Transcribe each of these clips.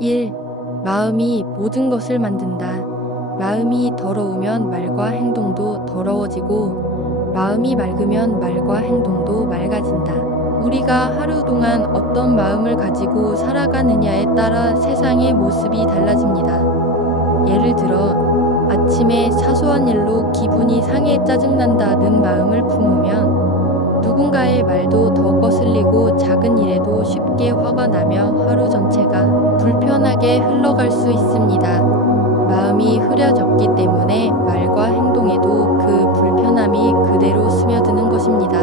1. 마음이 모든 것을 만든다. 마음이 더러우면 말과 행동도 더러워지고 마음이 맑으면 말과 행동도 맑아진다. 우리가 하루 동안 어떤 마음을 가지고 살아가느냐에 따라 세상의 모습이 달라집니다. 예를 들어 아침에 사소한 일로 기분이 상해 짜증난다는 마음을 품으면 누군가의 말도 더 거슬리고 작은 일에도 쉽게 화가 나며 하루 전체가 불편하게 흘러갈 수 있습니다. 마음이 흐려졌기 때문에 말과 행동에도 그 불편함이 그대로 스며드는 것입니다.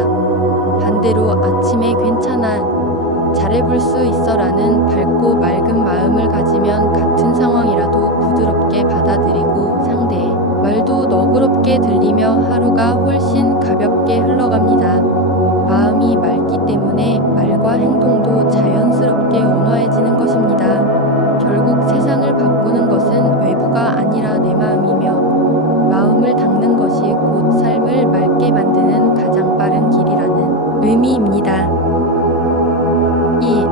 반대로 아침에 괜찮아, 잘해볼 수 있어라는 밝고 맑은 마음을 가지면 같은 상황이라도 부드럽게 받아들이고 상대의 말도 너그럽게 들리며 하루가 훨씬 가볍게 흘러갑니다. 마음이 맑기 때문에 말과 행동도 자연스럽게 온화해지는 것입니다. 결국 세상을 바꾸는 것은 외부가 아니라 내 마음이며 마음을 닦는 것이 곧 삶을 맑게 만드는 가장 빠른 길이라는 의미입니다. 2.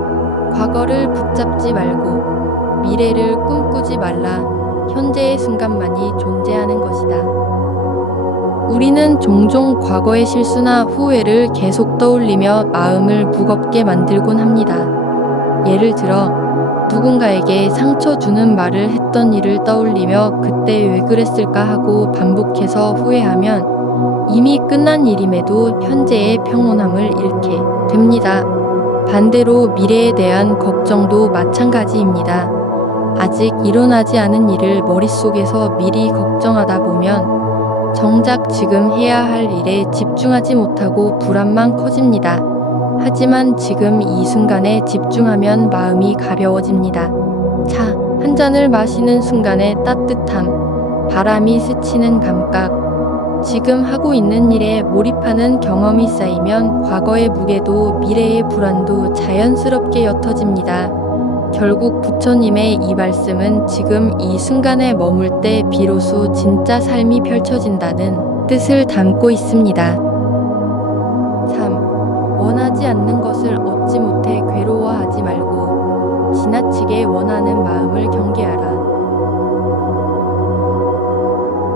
과거를 붙잡지 말고 미래를 꿈꾸지 말라. 현재의 순간만이 존재하는 것이다. 우리는 종종 과거의 실수나 후회를 계속 떠올리며 마음을 무겁게 만들곤 합니다. 예를 들어 누군가에게 상처 주는 말을 했던 일을 떠올리며 그때 왜 그랬을까 하고 반복해서 후회하면 이미 끝난 일임에도 현재의 평온함을 잃게 됩니다. 반대로 미래에 대한 걱정도 마찬가지입니다. 아직 일어나지 않은 일을 머릿속에서 미리 걱정하다 보면 정작 지금 해야 할 일에 집중하지 못하고 불안만 커집니다. 하지만 지금 이 순간에 집중하면 마음이 가벼워집니다. 차 한 잔을 마시는 순간의 따뜻함, 바람이 스치는 감각, 지금 하고 있는 일에 몰입하는 경험이 쌓이면 과거의 무게도 미래의 불안도 자연스럽게 옅어집니다. 결국 부처님의 이 말씀은 지금 이 순간에 머물 때 비로소 진짜 삶이 펼쳐진다는 뜻을 담고 있습니다. 3. 원하지 않는 것을 얻지 못해 괴로워하지 말고 지나치게 원하는 마음을 경계하라.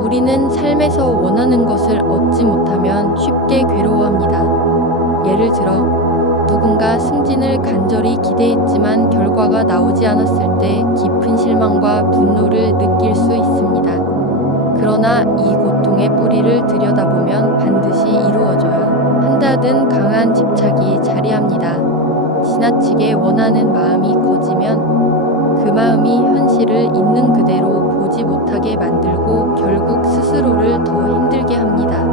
우리는 삶에서 원하는 것을 얻지 못하면 쉽게 괴로워합니다. 예를 들어 누군가 승진을 간절히 기대했지만 결과가 나오지 않았을 때 깊은 실망과 분노를 느낄 수 있습니다. 그러나 이 고통의 뿌리를 들여다보면 반드시 이루어져야 한다는 강한 집착이 자리합니다. 지나치게 원하는 마음이 커지면 그 마음이 현실을 있는 그대로 보지 못하게 만들고 결국 스스로를 더 힘들게 합니다.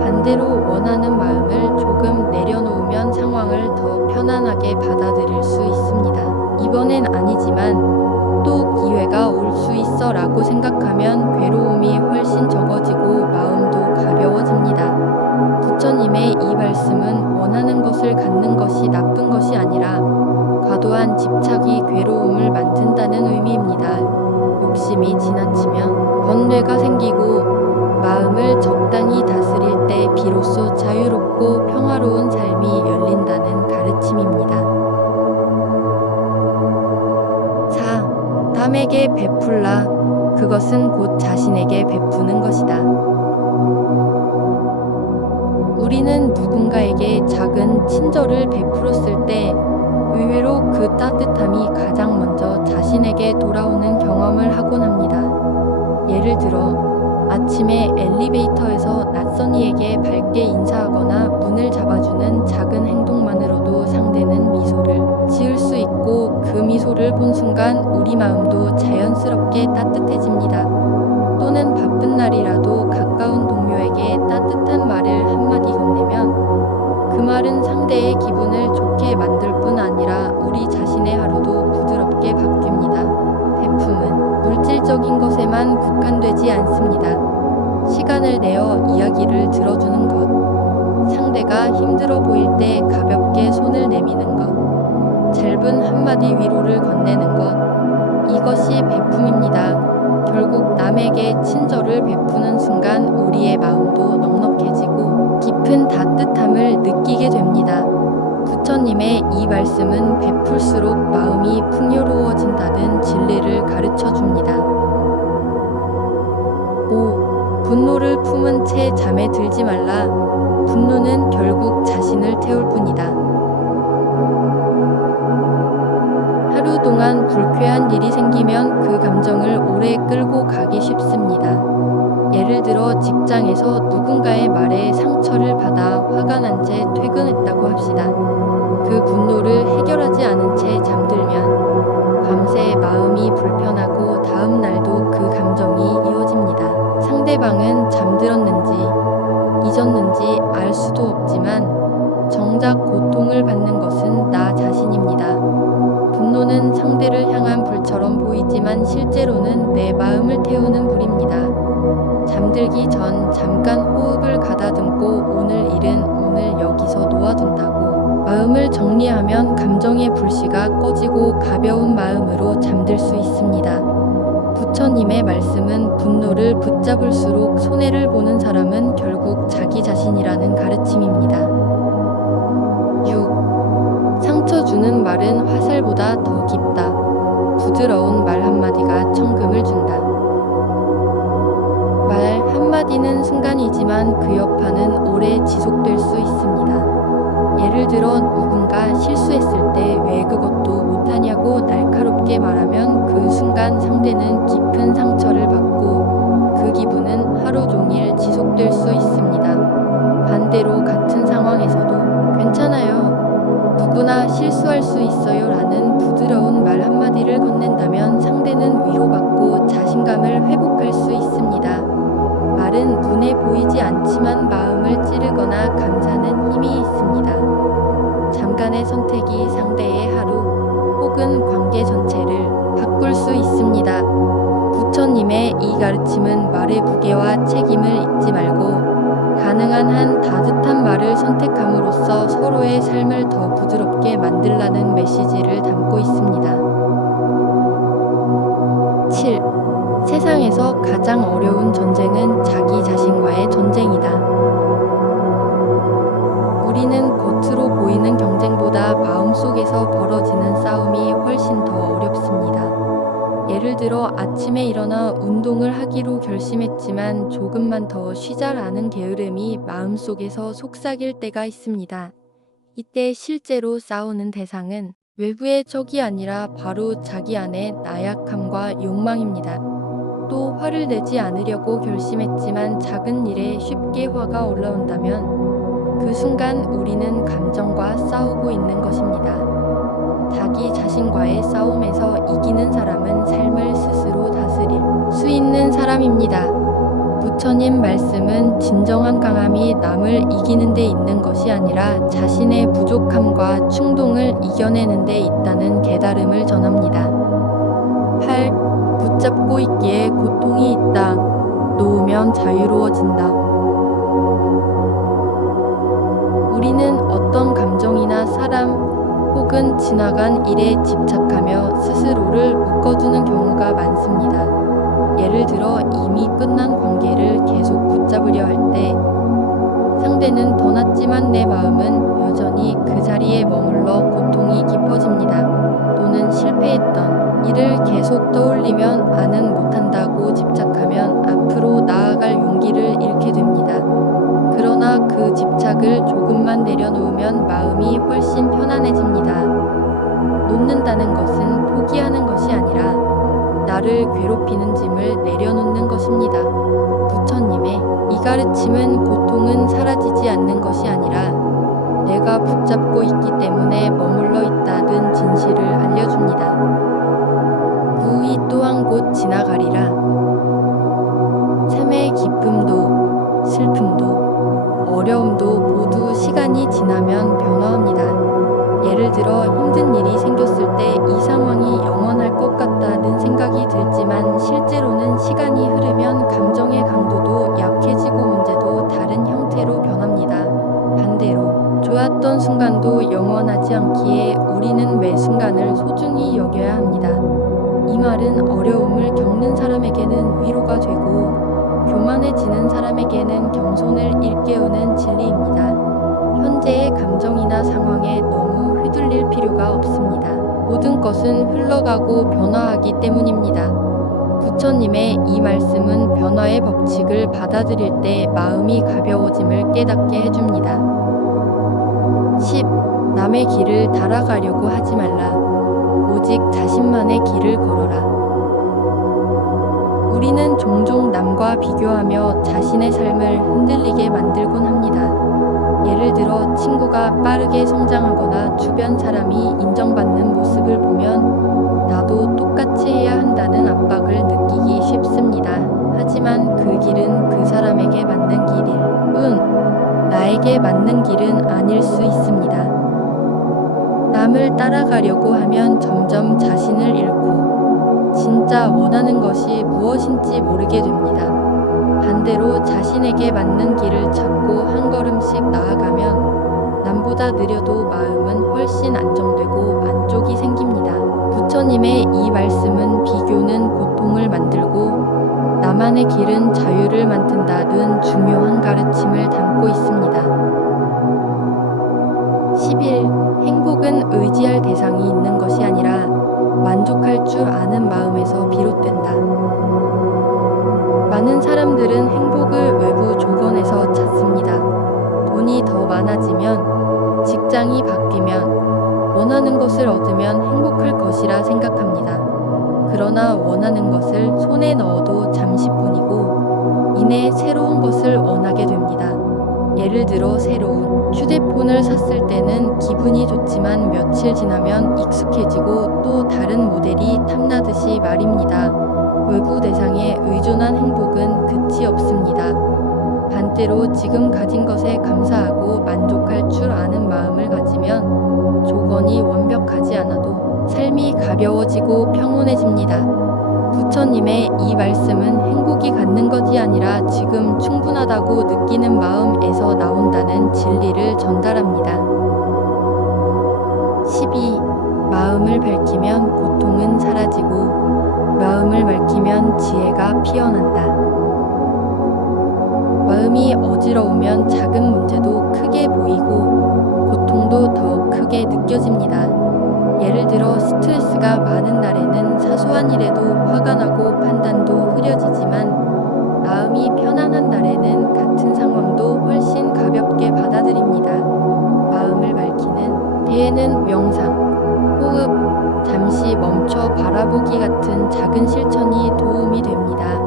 반대로 원하는 마음을 조금 내려놓으면 상황을 더 편안하게 받아들일 수 있습니다. 이번엔 아니지만 또 기회가 올 수 있어 라고 생각하면 괴로움이 훨씬 적어지고 마음도 가벼워집니다. 부처님의 이 말씀은 원하는 것을 갖는 것이 나쁜 것이 아니라 과도한 집착이 괴로움을 만든다는 의미입니다. 욕심이 지나치면 번뇌가 생기고 마음을 적당히 다스릴 때 비로소 자유롭고 평화로운 삶이 열린다는 가르침입니다. 4. 남에게 베풀라. 그것은 곧 자신에게 베푸는 것이다. 우리는 누군가에게 작은 친절을 베풀었을 때 의외로 그 따뜻함이 가장 먼저 자신에게 돌아오는 경험을 하곤 합니다. 예를 들어 아침에 엘리베이터에서 낯선 이에게 밝게 인사하거나 문을 잡아주는 작은 행동만으로도 상대는 미소를 지을 수 있고 그 미소를 본 순간 우리 마음도 자연스럽게 따뜻해집니다. 또는 바쁜 날이라도 가까운 동료에게 따뜻한 말을 한마디 건네면 그 말은 상대의 기분을 좋게 만들 뿐 아니라 우리 자신의 하루도 부드럽게 바뀝니다. 베품은 물질적인 것에만 국한되지 않습니다. 시간을 내어 이야기를 들어주는 것, 상대가 힘들어 보일 때 가볍게 손을 내미는 것, 짧은 한마디 위로를 건네는 것, 이것이 베품입니다. 결국 남에게 친절을 베푸는 순간 우리의 마음도 넉넉해지고 깊은 따뜻함을 느끼게 됩니다. 부처님의 이 말씀은 베풀수록 마음이 풍요로워진다는 진리를 가르쳐 줍니다. 5. 분노를 품은 채 잠에 들지 말라. 분노는 결국 자신을 태울 뿐이다. 하루 동안 불쾌한 일이 생기면 그 감정을 오래 끌고 가기 쉽습니다. 예를 들어 직장에서 누군가의 말에 상처를 받아 화가 난 채 퇴근했다고 합시다. 그 분노를 해결하지 않은 채 잠들면 밤새 마음이 불편하고 다음 날도 그 감정이 이어집니다. 상대방은 잠들었는지 잊었는지 알 수도 없지만 정작 고통을 받는 것은 나 자신입니다. 분노는 상대를 향한 불처럼 보이지만 실제로는 내 마음을 태우는 불입니다. 잠들기 전 잠깐 호흡을 가다듬고 오늘 일은 오늘 여기서 놓아둔다고 마음을 정리하면 감정의 불씨가 꺼지고 가벼운 마음으로 잠들 수 있습니다. 부처님의 말씀은 분노를 붙잡을수록 손해를 보는 사람은 결국 자기 자신이라는 가르침입니다. 6. 상처 주는 말은 화살보다 더 깊다. 부드러운 말 한마디가 천금을 준다. 말 한마디는 순간이지만 그 여파는 오래 지속될 수 있습니다. 예를 들어 누군가 실수했을 때 왜 그것도 못하냐고 날카롭게 말하면 그 순간 상대는 깊은 상처를 받고 그 기분은 하루 종일 지속될 수 있습니다. 반대로 같은 상황에서도 괜찮아요. 누구나 실수할 수 있어요 라는 부드러운 말 한마디를 건넨다면 상대는 위로받고 자신감을 회복할 수 있습니다. 말은 눈에 보이지 않지만 마음을 찌르거나 감싸는 힘이 있습니다. 잠깐의 선택이 상대의 하루 혹은 관계 전체를 바꿀 수 있습니다. 부처님의 이 가르침은 말의 무게와 책임을 잊지 말고 가능한 한 따뜻한 말을 선택함으로써 서로의 삶을 더 부드럽게 만들라는 메시지를 담고 있습니다. 7. 세상에서 가장 어려운 전쟁은 자기 자신과의 전쟁이다. 우리는 겉으로 보이는 경쟁보다 마음속에서 벌어지는 싸움이 훨씬 더 어렵습니다. 예를 들어 아침에 일어나 운동을 하기로 결심했지만 조금만 더 쉬자라는 게으름이 마음속에서 속삭일 때가 있습니다. 이때 실제로 싸우는 대상은 외부의 적이 아니라 바로 자기 안의 나약함과 욕망입니다. 또 화를 내지 않으려고 결심했지만 작은 일에 쉽게 화가 올라온다면 그 순간 우리는 감정과 싸우고 있는 것입니다. 자기 자신과의 싸움에서 이기는 사람은 삶을 스스로 다스릴 수 있는 사람입니다. 부처님 말씀은 진정한 강함이 남을 이기는 데 있는 것이 아니라 자신의 부족함과 충동을 이겨내는 데 있다는 깨달음을 전합니다. 8. 붙잡고 있기에 고통이 있다. 놓으면 자유로워진다. 우리는 어떤 감정이나 사람 혹은 지나간 일에 집착하며 스스로를 묶어두는 경우가 많습니다. 예를 들어 이미 끝난 관계를 계속 붙잡으려 할 때 상대는 떠났지만 내 마음은 여전히 그 자리에 머물러 고통이 깊어집니다. 또는 실패했던 일을 계속 떠올리면 나는 못한다고 집착하면 앞으로 나아갈 용기를 잃게 됩니다. 그러나 그 집착을 조금만 내려놓으면 마음이 훨씬 편안해집니다. 놓는다는 것은 포기하는 것이 아니라 나를 괴롭히는 짐을 내려놓는 것입니다. 부처님의 이 가르침은 고통은 사라지지 않는 것이 아니라 내가 붙잡고 있기 때문에 머물러 있다는 진실을 알려줍니다. 9. 이 또한 곧 지나가리라. 삶의 기쁨도 슬픔도 어려움도 모두 시간이 지나면 변화합니다. 예를 들어 힘든 일이 생겼을 때 이 상황이 영원할 것 같다는 생각이 들지만 실제로는 시간이 흐르면 감정의 강도도 약해지고 문제도 다른 형태로 변합니다. 반대로 좋았던 순간도 영원하지 않기에 우리는 매 순간을 소중히 여겨야 합니다. 이 말은 어려움을 겪는 사람에게는 위로가 되고 교만해지는 사람에게는 겸손을 일깨우는 진리입니다. 현재의 감정이나 상황에 너무 휘둘릴 필요가 없습니다. 모든 것은 흘러가고 변화하기 때문입니다. 부처님의 이 말씀은 변화의 법칙을 받아들일 때 마음이 가벼워짐을 깨닫게 해줍니다. 10. 남의 길을 따라가려고 하지 말라. 오직 자신만의 길을 걸어라. 우리는 종종 남과 비교하며 자신의 삶을 흔들리게 만들곤 합니다. 예를 들어 친구가 빠르게 성장하거나 주변 사람이 인정받는 모습을 보면 나도 똑같이 해야 한다는 압박을 느끼기 쉽습니다. 하지만 그 길은 그 사람에게 맞는 길일 뿐 나에게 맞는 길은 아닐 수 있습니다. 남을 따라가려고 하면 점점 자신을 잃고 진짜 원하는 것이 무엇인지 모르게 됩니다. 반대로 자신에게 맞는 길을 찾고 한 걸음씩 나아가면 남보다 느려도 마음은 훨씬 안정되고 만족이 생깁니다. 부처님의 이 말씀은 비교는 고통을 만들고 나만의 길은 자유를 만든다는 중요한 가르침을 담고 있습니다. 11. 행복은 의지할 대상이 있는 것이 아니라 만족할 줄 아는 마음에서 비롯된다. 많은 사람들은 행복을 외부 조건에서 찾습니다. 돈이 더 많아지면, 직장이 바뀌면, 원하는 것을 얻으면 행복할 것이라 생각합니다. 그러나 원하는 것을 손에 넣어도 잠시뿐이고, 이내 새로운 것을 원하게 됩니다. 예를 들어 새로운 휴대폰을 샀을 때는 기분이 좋지만 며칠 지나면 익숙해지고 또 다른 모델이 탐나듯이 말입니다. 외부 대상에 의존한 행복은 끝이 없습니다. 반대로 지금 가진 것에 감사하고 만족할 줄 아는 마음을 가지면 조건이 완벽하지 않아도 삶이 가벼워지고 평온해집니다. 부처님의 이 말씀은 행복이 갖는 것이 아니라 지금 충분하다고 느끼는 마음에서 나온다는 진리를 전달합니다. 12. 마음을 밝히면 고통은 사라지고 마음을 밝히면 지혜가 피어난다. 마음이 어지러우면 작은 문제도 크게 보이고 고통도 더 크게 느껴집니다. 예를 들어 스트레스가 많은 날에는 사소한 일에도 화가 나고 판단도 흐려지지만 마음이 편안한 날에는 같은 상황도 훨씬 가볍게 받아들입니다. 마음을 밝히는 데에는 명상, 호흡, 잠시 멈춰 바라보기 같은 작은 실천이 도움이 됩니다.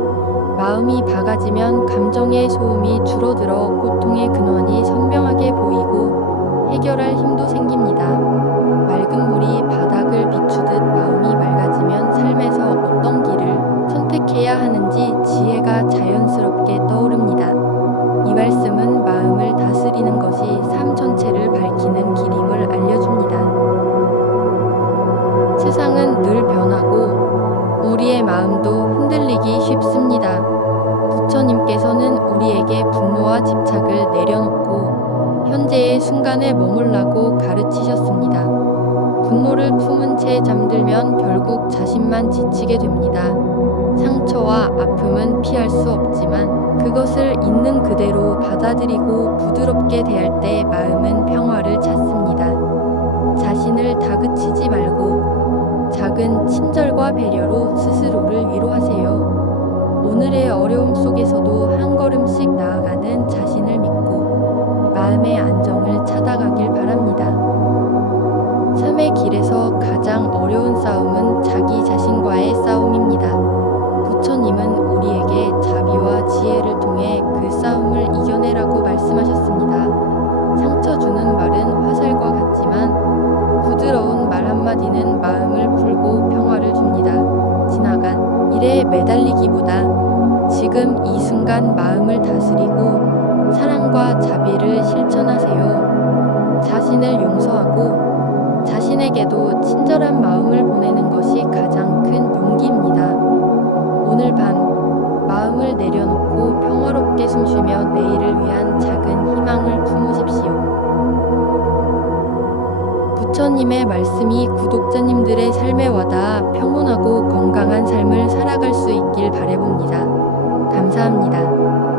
마음이 밝아지면 감정의 소음이 줄어들어 고통의 근원이 선명하게 보이고 해결할 힘도 생깁니다. 맑은 물이 바닥을 비추듯 마음이 맑아지면 삶에서 어떤 길을 선택해야 하는지 지혜가 자연스럽게 떠오릅니다. 이 말씀은 마음을 다스리는 것이 삶 전체를 밝히는 길임을 알려줍니다. 세상은 늘 변하고 우리의 마음도 흔들리기 쉽습니다. 부처님께서는 우리에게 분노와 집착을 내려놓고 현재의 순간에 머물라고 가르치셨습니다. 분노를 품은 채 잠들면 결국 자신만 지치게 됩니다. 상처와 아픔은 피할 수 없지만 그것을 있는 그대로 받아들이고 부드럽게 대할 때 마음은 평화를 찾습니다. 자신을 다그치지 말고 작은 친절과 배려로 스스로를 위로하세요. 오늘의 어려움 속에서도 한 걸음씩 나아가는 자신을 믿고 마음의 안정을 찾아가길 바랍니다. 삶의 길에서 가장 어려운 싸움은 자기 자신과의 싸움입니다. 부처님은 우리에게 자비와 지혜를 통해 그 싸움을 이겨내라고 말씀하셨습니다. 상처 주는 말은 화살과 같지만 부드러운 말 한마디는 마음을 풀고 평화를 줍니다. 지나간 일에 매달리기보다 지금 이 순간 마음을 다스리고 사랑과 자비를 실천하세요. 자신을 용서하고 자신에게도 친절한 마음을 보내는 것이 가장 큰 용기입니다. 오늘 밤 마음을 내려놓고 평화롭게 숨쉬며 내일을 위한 작은 희망을 품으십시오. 부처님의 말씀이 구독자님들의 삶에 와닿아 평온하고 건강한 삶을 살아갈 수 있길 바라봅니다. 감사합니다.